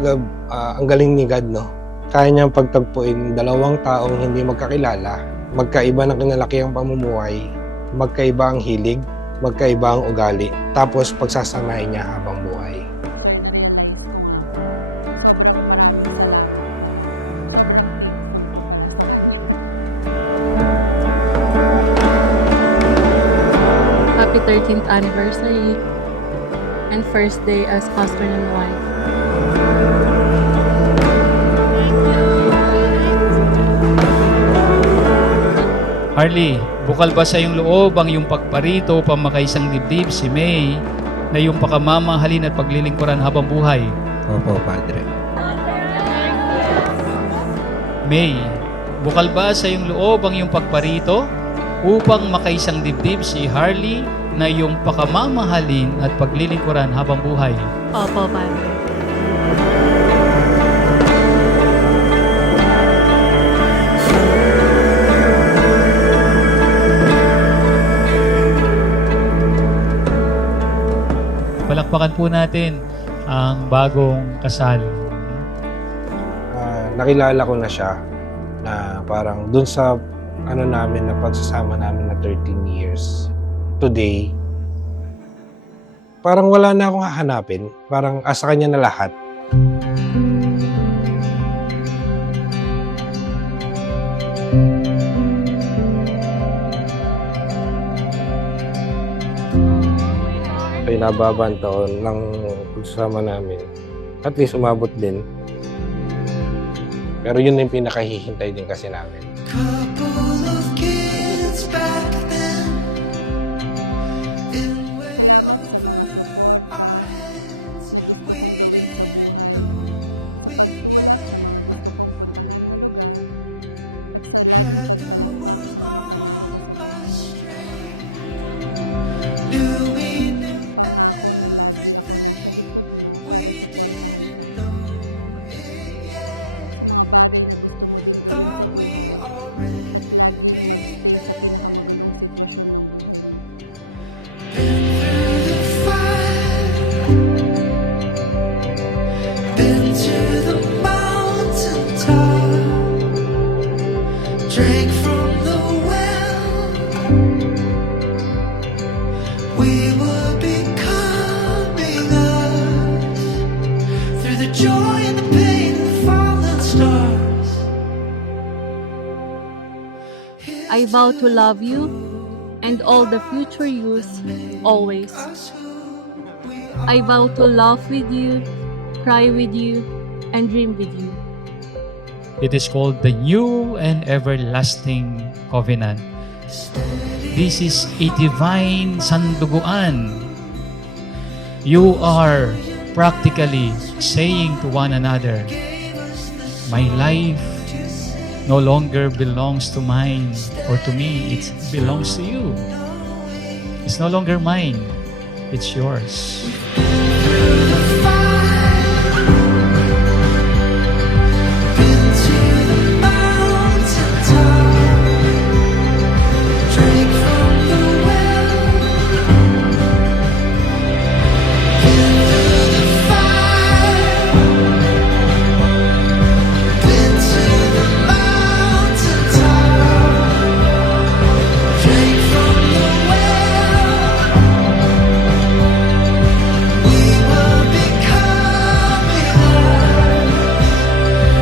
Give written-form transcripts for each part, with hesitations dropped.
love, ang galing ni God, no? Kaya niyang pagtagpuin dalawang taong hindi magkakilala, magkaiba ng kinalakiang pamumuhay, magkaiba ang hilig, magkaiba ang ugali, tapos pagsasamahin niya habang buhay. Happy 13th anniversary and first day as husband and wife. Harley, bukal ba sa iyong loob ang iyong pagparito pamakaisang dibdib si May na iyong pakamamahalin at paglilingkuran habang buhay? Opo, Padre. May, bukal ba sa iyong loob ang iyong pagparito upang makaisang dibdib si Harley na iyong pakamamahalin at paglilingkuran habang buhay? Opo, Padre. Palakpakan po natin ang bagong kasal. Nakilala ko na siya na parang dun sa namin na pagsasama namin na 13 years. Today, parang wala na akong hahanapin. Parang asa kanya na lahat. Ay nababang taon ng pagsasama namin. At least umabot din. Pero yun na yung pinakahihintay din kasi namin. Couple of kids back then, in way over our heads. We didn't know it yet. Had the world on a string. Knew we knew everything. We didn't know it yet. Thought we already had. Been through the fire, been to the mountaintop, drank from the well. We were becoming us through the joy and the pain and the fallen stars. I vow to love you and all the future yous always. I vow to laugh with you, cry with you, and dream with you. It is called the New and Everlasting Covenant. This is a divine sanduguan. You are practically saying to one another, my life no longer belongs to mine or to me, it belongs to you. It's no longer mine, it's yours. Been to the mountaintop, drank from the well. Been through the fire, been to the mountaintop, drank from the well. We were becoming us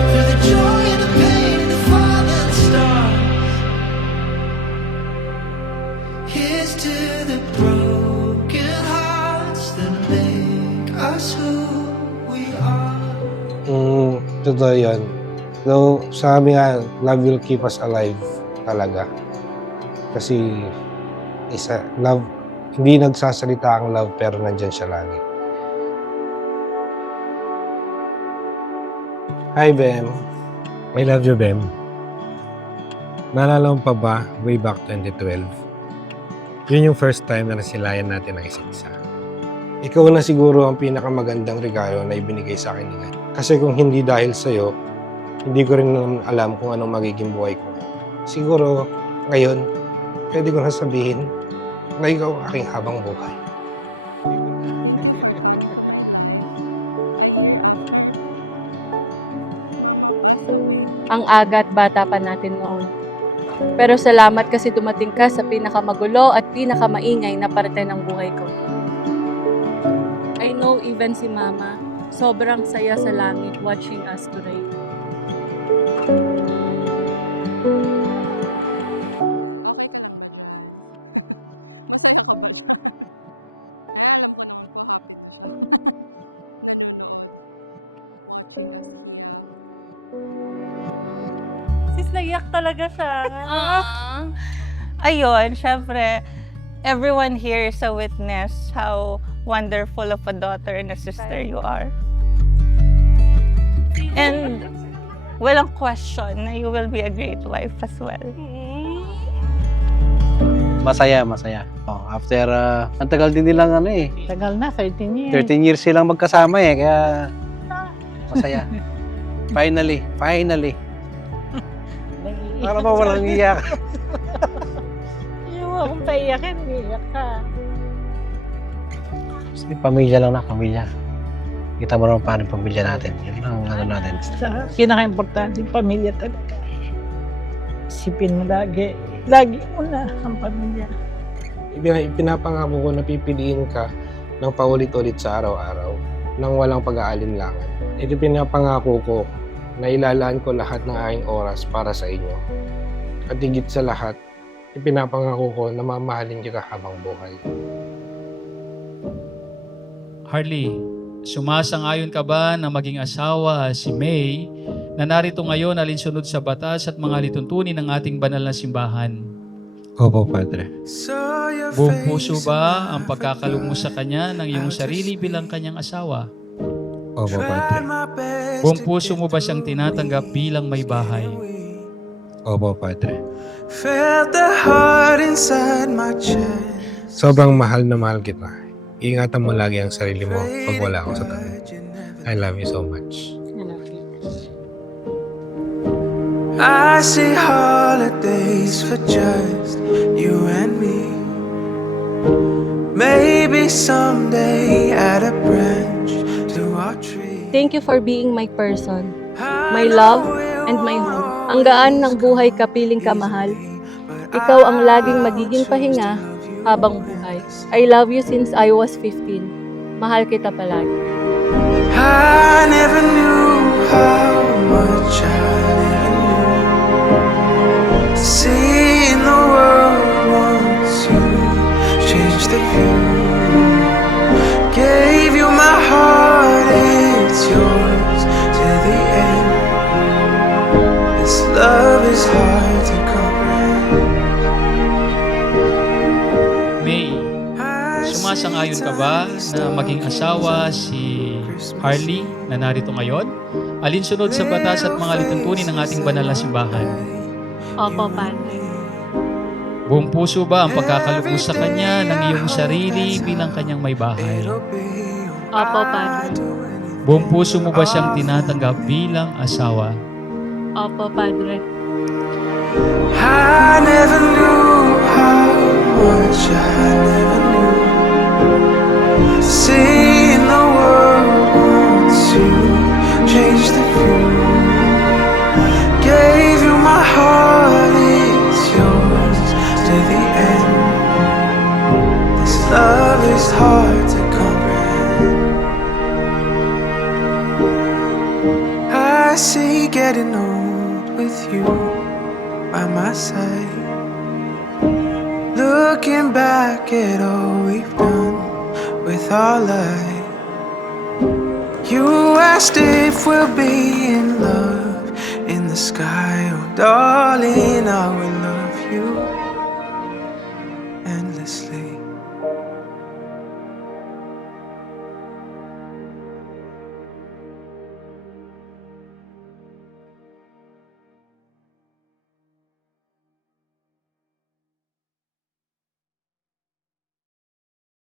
through the joy and the pain and the fallen stars. Here's to the broken hearts that make us who we are. Totoo yun. So, sabi nga, love will keep us alive talaga. Kasi, love, hindi nagsasalita ang love pero nandyan siya lagi. Hi, Bem. I love you, Bem. Naalala mo pa ba, way back 2012? Yun yung first time na nasilayan natin ang isa't isa. Ikaw na siguro ang pinakamagandang regalo na ibinigay sa akin ni God. Kasi kung hindi dahil sa'yo, hindi ko rin alam kung anong magiging buhay ko. Siguro, ngayon, pwede ko na sabihin na ikaw ang aking habang buhay. Ang aga at bata pa natin noon. Pero salamat kasi dumating ka sa pinakamagulo at pinakamaingay na parte ng buhay ko. I know even si Mama, sobrang saya sa langit watching us today. Sis, naiyak talaga siya. Ayun, syempre, everyone here is a witness how wonderful of a daughter and a sister you are. And walang question na you will be a great wife as well. Masaya. Oh, after, ang tagal din nilang Tagal na, 13 years. 13 years silang magkasama kaya masaya. Finally. Para ba walang iyak? Hindi mo akong paiyakin, iyak ka. Pamilya lang na, pamilya. Kita mo naman paano yung pamilya natin. Yun ang ano natin. Pinaka-importante yung pamilya talaga. Isipin mo lagi una ang pamilya. Pinapangako ko na pipiliin ka ng paulit-ulit sa araw-araw nang walang pag-aalinlangan. Ito pinapangako ko na ilalaan ko lahat ng aking oras para sa inyo. At higit sa lahat, ipinapangako ko na mamahalin kita habang buhay. Harley, sumasang-ayon ka ba na maging asawa si May na narito ngayon alinsunod sa batas at mga lituntunin ng ating banal na simbahan? Opo, Padre. Buong puso ba ang pagkakaloob mo sa kanya ng iyong sarili bilang kanyang asawa? Opo, Padre. Buong puso mo ba siyang tinatanggap bilang may bahay? Opo, Padre. Felt the heart inside my chest. Sobrang mahal na mahal kita. Ingatan mo lagi ang sarili mo pag wala ako sa tabi. I love you so much. I see holidays for just you and me. Maybe someday at a branch to our tree. Thank you for being my person, my love, and my home. Ang gaan ng buhay kapiling ka, mahal. Ikaw ang laging magiging pahinga habang buhay. I love you since I was 15. Mahal kita palagi. I never knew how much I never knew. Seeing the world once you changed the view. Gave you my heart, it's yours to the end. This love is hard to comprehend. May, sumasang-ayon ka ba na maging asawa si Harley na narito ngayon? Alinsunod sa batas at mga lituntunin ng ating banal na simbahan? Opo, Padre. Buong puso ba ang pagkakaloob mo sa kanya ng iyong sarili bilang kanyang may bahay? Opo, Padre. Buong puso mo ba siyang tinatanggap bilang asawa? Opo, Padre. I never knew how much I never knew. Seeing the world once you changed the view. Gave you my heart, it's yours to the end. This love is hard to comprehend. I see getting old with you by my side. Looking back at all we've done with our life. You asked if we'll be in love in the sky. Oh darling, I will love you